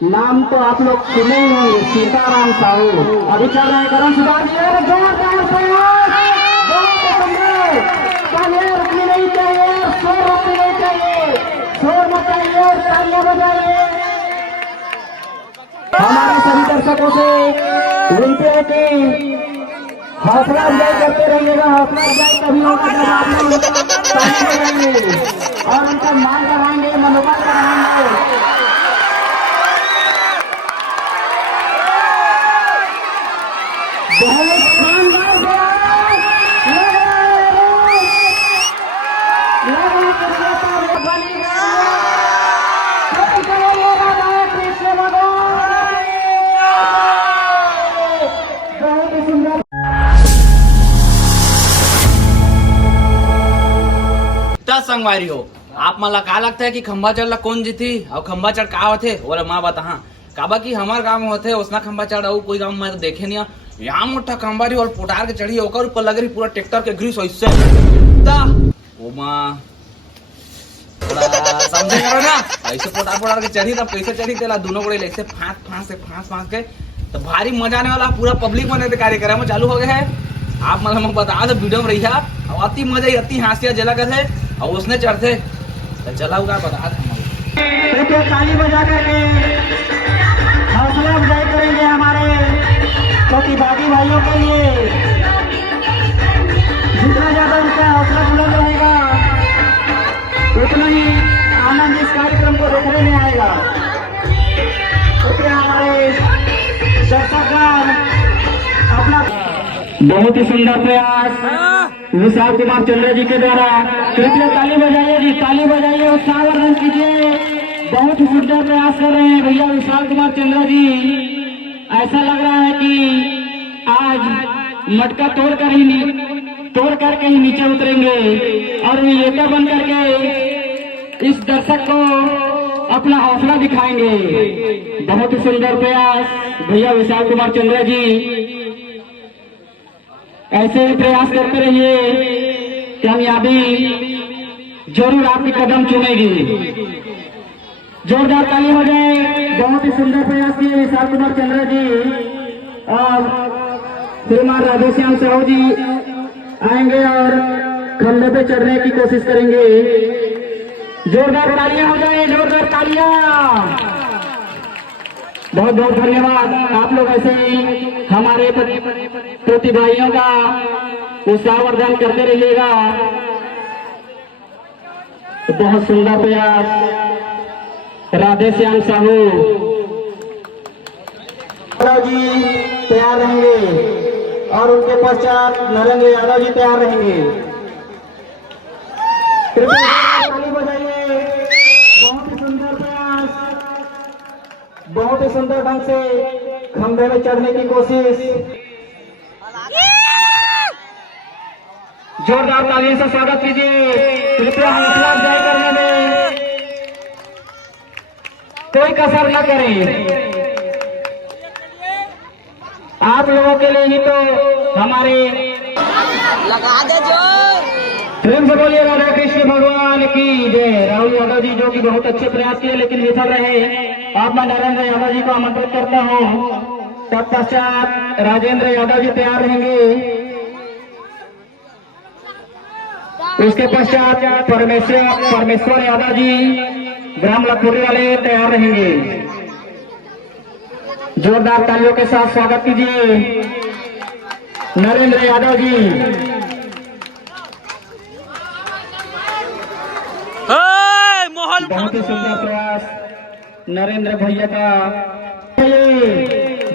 नाम तो आप लोग सुने ही होंगे, सीताराम साहू। अभी चल रहे करण सुधार जोरदार प्रयास, तालियां रुकनी नहीं चाहिए, शोर रुकनी नहीं चाहिए, शोर मचाइए और तालियां बजाइए। हमारे सभी दर्शकों से विनती है कि हौसला अफजाई करते रहिएगा। हौसला अफजाई तभी होगा जब आप लोग उनका तालियां बजाएंगे और उनका मान बढ़ाएंगे, मनोबल बढ़ाएंगे। बहुत शानदार संगवारी हो आप मला का लगता है कि खंबा चढ़ ला कौन जीती और खंबा चढ़ का होते बोले माँ बता। हाँ काबा की हमारे गांव में होते उसना खंबा चढ़ कोई गांव में तो देखे नहीं। यहाँ मोटा खंबा रही और पोटार के चढ़ी होकर ऊपर लग रही पूरा ट्रैक्टर के ग्रीस ऐसे ओ माँ समझे करो ना। ऐसे पोटार के चढ़ी तब कैसे चढ़ी तेला दोनों को ऐसे फांस के तो भारी मजा आने वाला पूरा पब्लिक बने कार्यक्रम चालू हो गया है। आप मतलब बता दो वीडियो में रहिया और अति मजा अति हासिया जला कर और उसने चढ़ते तो चला हुआ बता ताली बजा करके हौसला अफजाई करेंगे हमारे प्रतिभागी भाइयों के लिए। जितना ज्यादा उनका हौसला बुलंद रहेगा उतना ही आनंद इस कार्यक्रम को देखने में आएगा। कृपया हमारे दर्शकगण अपना बहुत ही सुंदर प्रयास विशाल कुमार चंद्र जी के द्वारा, कृपया ताली बजाइए जी, ताली बजाइए, उत्साह वर्धन कीजिए। बहुत ही सुंदर प्रयास कर रहे हैं भैया विशाल कुमार चंद्र जी। ऐसा लग रहा है कि आज मटका तोड़ करके ही नीचे उतरेंगे और विजेता बन करके इस दर्शक को अपना हौसला दिखाएंगे। बहुत ही सुंदर प्रयास भैया विशाल कुमार चंद्र जी, ऐसे ही प्रयास करते रहिए, कामयाबी जरूर आपकी कदम चुमेगी। जोरदार ताली हो जाए। बहुत ही सुंदर प्रयास किए विशाल कुमार चंद्र जी और श्रीमान राधेश्याम साहू जी आएंगे और खंबे पे चढ़ने की कोशिश करेंगे। जोरदार तालियां हो जाए, जोरदार तालियां। बहुत बहुत धन्यवाद। आप लोग ऐसे ही हमारे प्रतिभागियों का उत्साहवर्धन करते रहिएगा। बहुत सुंदर प्रयास राधेश्याम साहू जी तैयार रहेंगे और उनके पश्चात नरेंद्र यादव जी तैयार रहेंगे। ताली बजाइए। बहुत ही सुंदर प्रयास, बहुत ही सुंदर ढंग से खंभे में चढ़ने की कोशिश। जोरदार तालियों से स्वागत कीजिए। कृपया हौसला अफजाई करने में कोई कसर न करें। आप लोगों के लिए ही तो हमारे लगा दे जोर। प्रेम से बोलिए राधा कृष्ण भगवान की जय। राहुल यादव जी जो कि बहुत अच्छे प्रयास किए लेकिन विफल रहे, अब मैं नरेंद्र यादव जी को आमंत्रित करता हूँ। तत्पश्चात राजेंद्र यादव जी तैयार रहेंगे। उसके पश्चात परमेश्वर यादव जी ग्राम लखपुरी वाले तैयार रहेंगे। जोरदार तालियों के साथ स्वागत कीजिए नरेंद्र यादव जी। बहुत ही सुंदर प्रयास नरेंद्र भैया का।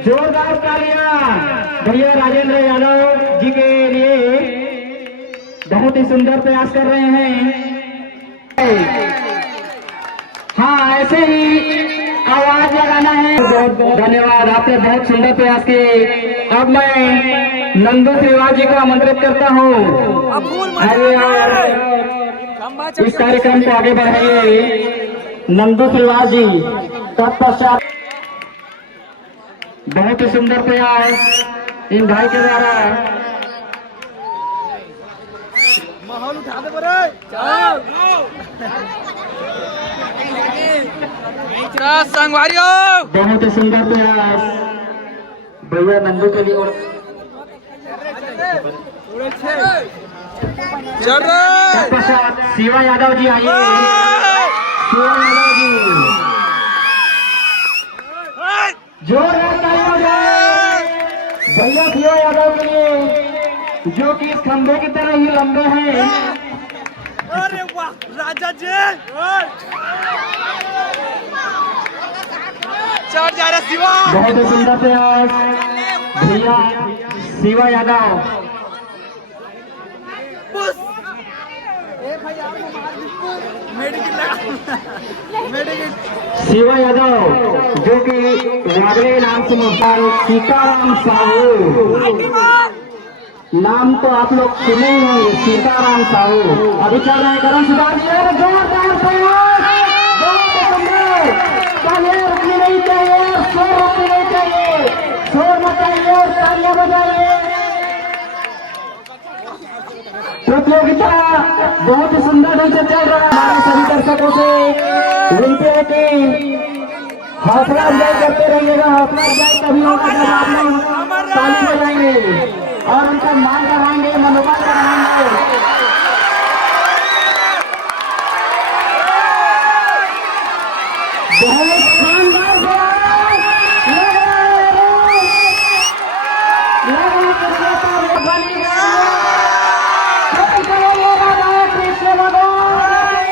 जोरदार तालियां भैया राजेंद्र यादव जी के लिए। बहुत ही सुंदर प्रयास कर रहे हैं। हाँ ऐसे ही आवाज लगाना है। बहुत बहुत धन्यवाद, आपने बहुत सुंदर प्रयास किए। अब मैं नंदू श्रीवास जी को आमंत्रित करता हूँ। इस कार्यक्रम को आगे बढ़ाइए नंदू श्रीवास जी। तत्पश्चात बहुत ही सुंदर प्रयास इन भाई के द्वारा। माहौल उठा दे संगवारी हो बहुत ही सुंदर प्रयास भैया नंदू के लिए। और तत्पश्चात शिवा यादव जी आइए। शिवा यादव जी जोरदार ताली हो जाए भैया शिवा यादव के लिए, जो कि इस खंभे की तरह ही लंबे हैं। अरे वाह राजा जी चढ़ जा रहा शिवा। बहुत ही सुंदर प्रयास भैया शिवा यादव। शिवा यादव जो कि वागले नाम से मशहूर सीताराम साहू, नाम तो आप लोग सुने ही होंगे, सीताराम साहू। अभी चल रहे करण सुधार जी, जोरदार प्रयास, बहुत सुंदर। तालियां रुकनी नहीं चाहिए, शोर रुकनी नहीं चाहिए, शोर मचाइए और तालियां बजाइए। प्रतियोगिता बहुत ही सुंदर ढंग से चल रहा है। हमारे सभी दर्शकों से विनती है कि हौसला अफजाई करते रहिएगा। हौसला अफजाई तभी होगा जब आप लोग ताली बजाएंगे और उनका मान बढ़ाएंगे, मनोबल बढ़ाएंगे। बहुत शानदार कृष्ण भगवान,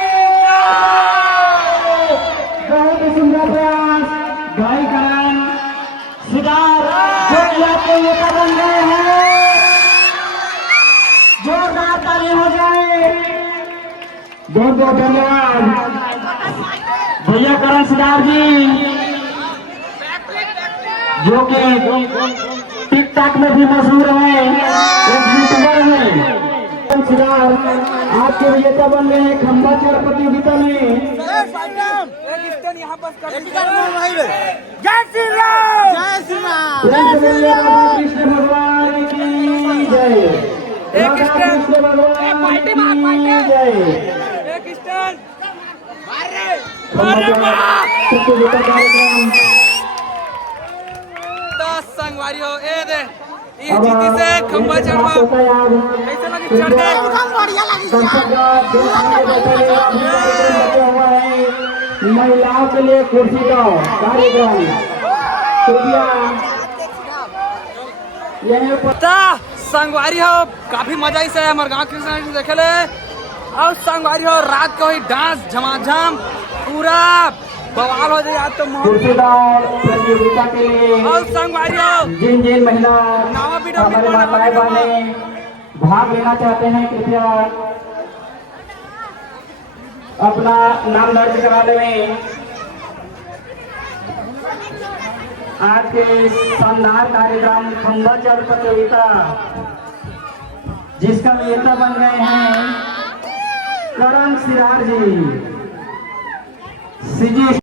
बहुत ही सुंदर प्रयास भाई करण सिदार जो आपके नेता बन गए हैं। जोरदार ताली हो जाए। बहुत बहुत धन्यवाद भैया करण सिदार जी, जो कि टिकटॉक में भी मशहूर है, एक यूट्यूबर है। सिदार आपके विजेता बन गए हैं खंभा चढ़ प्रतियोगिता में। जय श्री राम जय श्री राम। कृष्ण भगवान की जय। राधा कृष्ण भगवान की जय। प्रतियोगिता कार्यक्रम संगवारियों ए दे ई जीती से खंबा चढ़वा कैसे लगी चढ़ गए एकदम बढ़िया लगी यार। महिलाओं के लिए कुर्सी का कार्यक्रम कृपया यहीं पर। संगवारी हो काफी मजा से हमारे गाँव कृष्ण देखे ले। और संगवारी हो रात को ही डांस झमाझम पूरा बवाल हो जाए तो कुर्सीदार प्रतियोगिता के लिए। और संगवारी हो जिन जिन महिला हमारे माताएं बहने भाग लेना चाहते हैं कृपया अपना नाम दर्ज करा लें। आज के शानदार कार्यक्रम खंभा चढ़ प्रतियोगिता जिसका विजेता बन गए हैं करण सिदार जी।